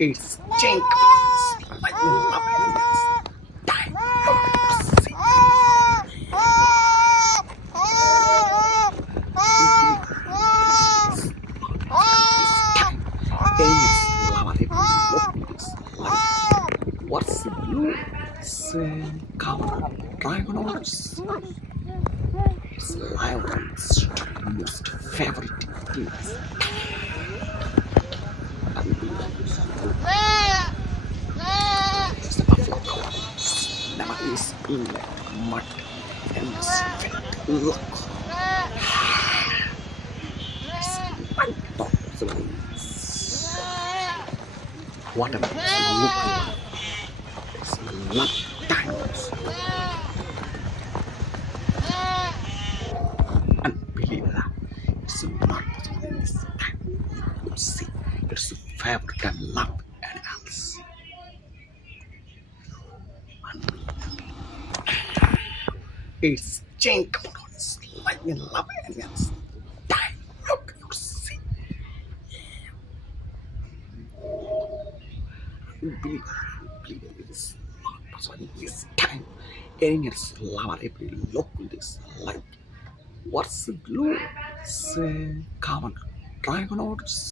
It's Gaint, like in love aliens. Time, look, see. Aliens love it. Look this like what's blue? Say, common dragonauts. It's lion's most favorite things. It's the buffalo cow. Never is in the mud and the sweat. Look. It's one of the wings. What a look like. It's not diamonds. Unbelievable. It's not possible in this time. You see, it's favorite and love animals. It's Jane Commodores, like in love aliens. Time, look, you see. Believe it is not possible in this time. Aliens love every look this like what's the blue? Say, common dragonauts.